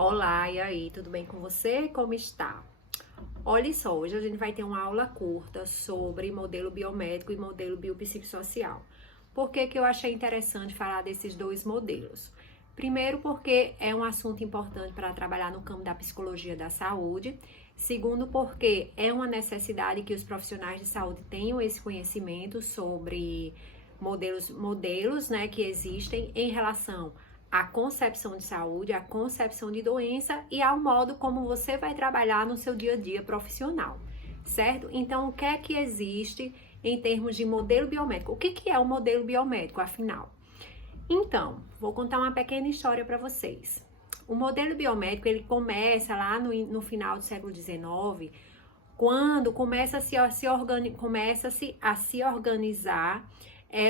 Olá, e aí, tudo bem com você? Como está? Olha só, hoje a gente vai ter uma aula curta sobre modelo biomédico e modelo biopsicossocial. Por que que eu achei interessante falar desses dois modelos? Primeiro, porque é um assunto importante para trabalhar no campo da psicologia da saúde. Segundo, porque é uma necessidade que os profissionais de saúde tenham esse conhecimento sobre modelos, né, que existem em relação à concepção de saúde, à concepção de doença e ao modo como você vai trabalhar no seu dia a dia profissional, certo? Então, o que é que existe em termos de modelo biomédico? O que é o modelo biomédico, afinal? Então, vou contar uma pequena história para vocês. O modelo biomédico, ele começa lá no final do século XIX, quando começa-se a se organizar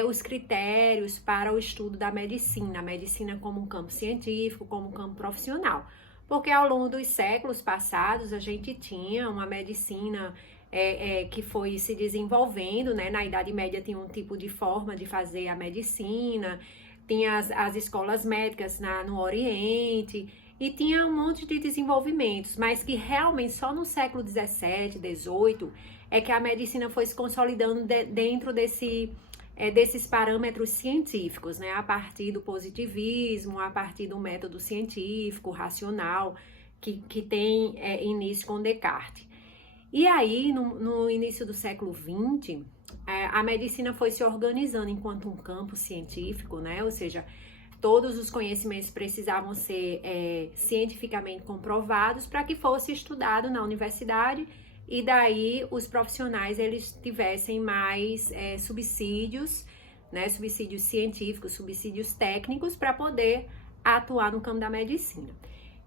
os critérios para o estudo da medicina, a medicina como um campo científico, como um campo profissional. Porque ao longo dos séculos passados, a gente tinha uma medicina que foi se desenvolvendo, né? Na Idade Média tinha um tipo de forma de fazer a medicina, tinha as escolas médicas no Oriente, e tinha um monte de desenvolvimentos, mas que realmente só no século XVII, XVIII, é que a medicina foi se consolidando dentro desses parâmetros científicos, né? A partir do positivismo, a partir do método científico, racional, que tem início com Descartes. E aí, no início do século XX, a medicina foi se organizando enquanto um campo científico, né? Ou seja, todos os conhecimentos precisavam ser cientificamente comprovados para que fosse estudado na universidade e daí os profissionais eles tivessem mais subsídios, né? Subsídios científicos, subsídios técnicos para poder atuar no campo da medicina.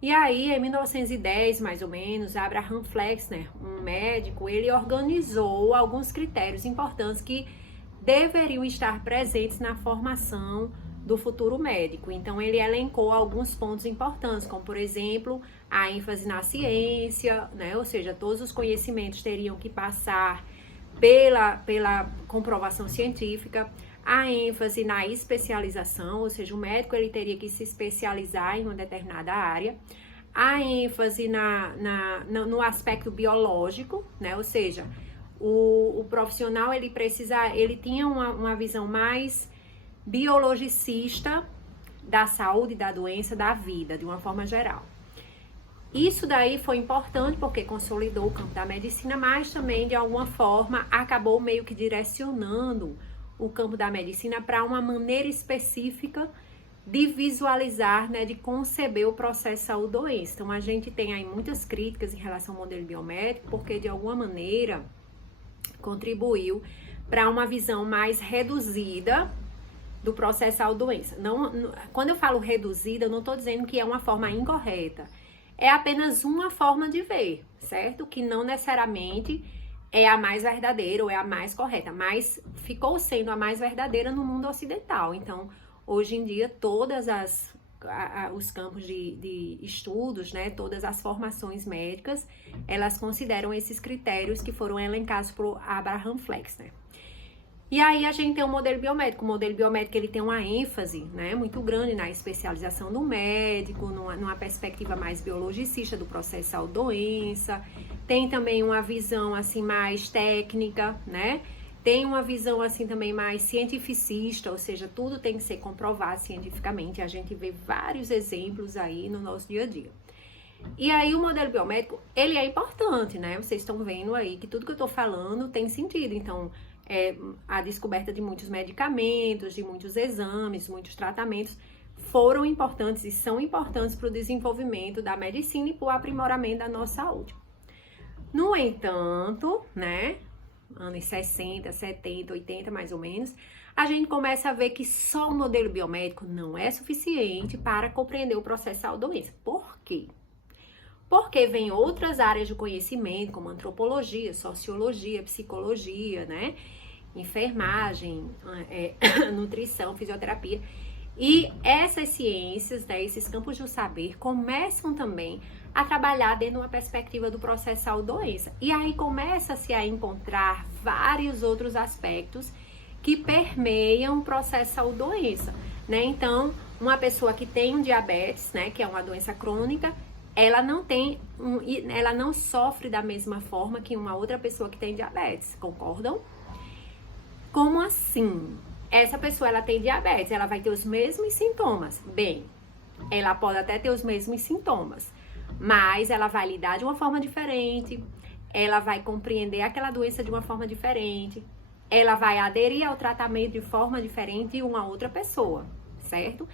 E aí, em 1910, mais ou menos, Abraham Flexner, um médico, ele organizou alguns critérios importantes que deveriam estar presentes na formação do futuro médico. Então, ele elencou alguns pontos importantes, como, por exemplo, a ênfase na ciência, né? Ou seja, todos os conhecimentos teriam que passar pela comprovação científica, a ênfase na especialização, ou seja, o médico ele teria que se especializar em uma determinada área, a ênfase no aspecto biológico, né? Ou seja, o profissional ele tinha uma visão mais biologicista da saúde, da doença, da vida, de uma forma geral. Isso daí foi importante porque consolidou o campo da medicina, mas também, de alguma forma, acabou meio que direcionando o campo da medicina para uma maneira específica de visualizar, né, de conceber o processo saúde-doença. Então, a gente tem aí muitas críticas em relação ao modelo biomédico, porque, de alguma maneira, contribuiu para uma visão mais reduzida do processo saúde-doença. Quando eu falo reduzida, eu não estou dizendo que é uma forma incorreta. É apenas uma forma de ver, certo? Que não necessariamente é a mais verdadeira ou é a mais correta, mas ficou sendo a mais verdadeira no mundo ocidental. Então, hoje em dia, todos os campos de estudos, né, todas as formações médicas, elas consideram esses critérios que foram elencados por Abraham Flexner. E aí a gente tem o modelo biomédico. O modelo biomédico ele tem uma ênfase, né, muito grande na especialização do médico, numa perspectiva mais biologicista do processo saúde-doença. Tem também uma visão assim mais técnica, né? Tem uma visão assim também mais cientificista, ou seja, tudo tem que ser comprovado cientificamente. A gente vê vários exemplos aí no nosso dia a dia. E aí o modelo biomédico, ele é importante, né? Vocês estão vendo aí que tudo que eu tô falando tem sentido. Então, a descoberta de muitos medicamentos, de muitos exames, muitos tratamentos foram importantes e são importantes para o desenvolvimento da medicina e para o aprimoramento da nossa saúde. No entanto, né, anos 60, 70, 80 mais ou menos, a gente começa a ver que só o modelo biomédico não é suficiente para compreender o processo saúde-doença. Por quê? Porque vem outras áreas de conhecimento, como antropologia, sociologia, psicologia, né? Enfermagem, nutrição, fisioterapia. E essas ciências, né, esses campos do saber, começam também a trabalhar dentro de uma perspectiva do processo saúde-doença. E aí começa-se a encontrar vários outros aspectos que permeiam o processo saúde-doença, né? Então, uma pessoa que tem um diabetes, né, que é uma doença crônica, ela não sofre da mesma forma que uma outra pessoa que tem diabetes, concordam? Como assim? Essa pessoa, ela tem diabetes, ela vai ter os mesmos sintomas. Bem, ela pode até ter os mesmos sintomas, mas ela vai lidar de uma forma diferente, ela vai compreender aquela doença de uma forma diferente, ela vai aderir ao tratamento de forma diferente de uma outra pessoa, certo?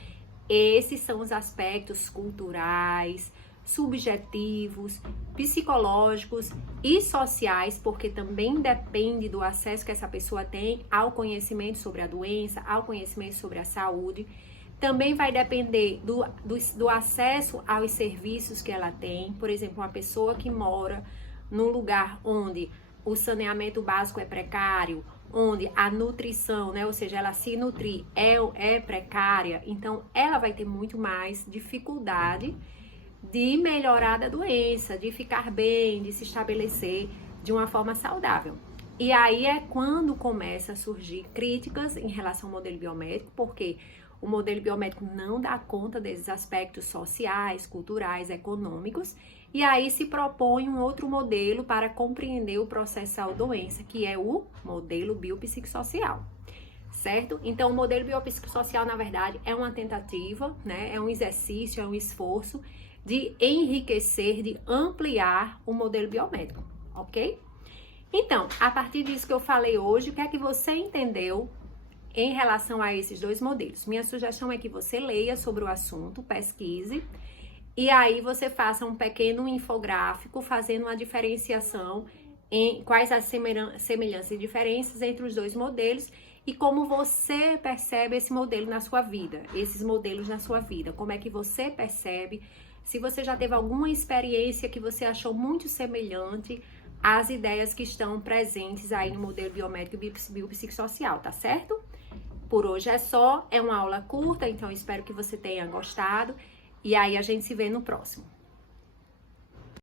Esses são os aspectos culturais, subjetivos, psicológicos e sociais, porque também depende do acesso que essa pessoa tem ao conhecimento sobre a doença, ao conhecimento sobre a saúde. Também vai depender do acesso aos serviços que ela tem. Por exemplo, uma pessoa que mora num lugar onde o saneamento básico é precário, onde a nutrição, né, ou seja, ela se nutrir é precária, então ela vai ter muito mais dificuldade de melhorar da doença, de ficar bem, de se estabelecer de uma forma saudável. E aí é quando começa a surgir críticas em relação ao modelo biomédico, porque o modelo biomédico não dá conta desses aspectos sociais, culturais, econômicos, e aí se propõe um outro modelo para compreender o processo saúde-doença, que é o modelo biopsicossocial, certo? Então, o modelo biopsicossocial, na verdade, é uma tentativa, né? É um exercício, é um esforço de enriquecer, de ampliar o modelo biomédico, ok? Então, a partir disso que eu falei hoje, o que é que você entendeu em relação a esses dois modelos? Minha sugestão é que você leia sobre o assunto, pesquise, e aí você faça um pequeno infográfico fazendo uma diferenciação em quais as semelhanças e diferenças entre os dois modelos e como você percebe esse modelo na sua vida, esses modelos na sua vida, como é que você percebe, se você já teve alguma experiência que você achou muito semelhante às ideias que estão presentes aí no modelo biomédico e biopsicossocial, tá certo? Por hoje é só, é uma aula curta, então espero que você tenha gostado e aí a gente se vê no próximo.